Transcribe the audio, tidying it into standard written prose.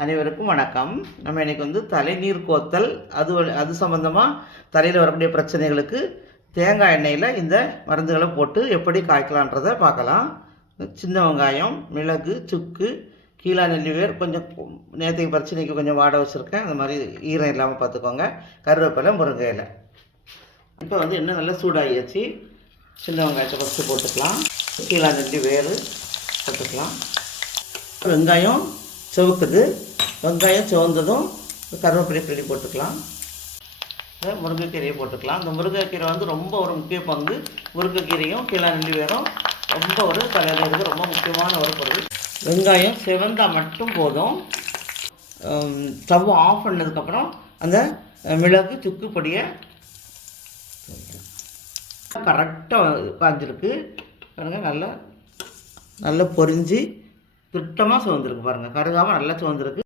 அனைவருக்கும் வணக்கம். நம்ம இன்னைக்கு தலைநீர் கோத்தல் அது சம்பந்தமாக தலையில் வரக்கூடிய பிரச்சனைகளுக்கு தேங்காய் எண்ணெயில் இந்த மருந்துகளை போட்டு எப்படி காய்க்கலான்றதை பார்க்கலாம். சின்ன வெங்காயம், மிளகு, சுக்கு, கீழா நெல்லிவேர், கொஞ்சம் நேற்றுக்கு பிரச்சனைக்கு கொஞ்சம் வாட வச்சுருக்கேன், அந்த மாதிரி ஈரம் இல்லாமல் பார்த்துக்கோங்க. கருவேப்பிலை, முருங்கை இலை. இப்போ எண்ணெய் நல்லா சூடாகியாச்சு. சின்ன வெங்காயத்தை ஃபஸ்ட்டு போட்டுக்கலாம். கீழா நெல்லிவேர் போட்டுக்கலாம். வெங்காயம் சிவக்குது. வெங்காயம் சிவந்ததும் கருவேப்பிலை கிள்ளி போட்டுக்கலாம். முருங்கைக்கீரையை போட்டுக்கலாம். இந்த முருங்கைக்கீரை ரொம்ப ஒரு முக்கிய பங்கு. முருங்கைக்கீரையும் கீழா நெல்லிவேரும் ரொம்ப ஒரு தலைவருக்கு ரொம்ப முக்கியமான ஒரு பொருள். வெங்காயம் சிவந்தால் மட்டும் போதும். ஸ்டவ் ஆஃப் பண்ணதுக்கப்புறம் அந்த மிளகு, சுக்கு பொடியை கரெக்டாக காஞ்சிருக்கு பாருங்கள். நல்லா பொரிஞ்சு திட்டமாக சிவந்துருக்கு பாருங்கள். கருகாமல் நல்லா சிவந்துருக்கு.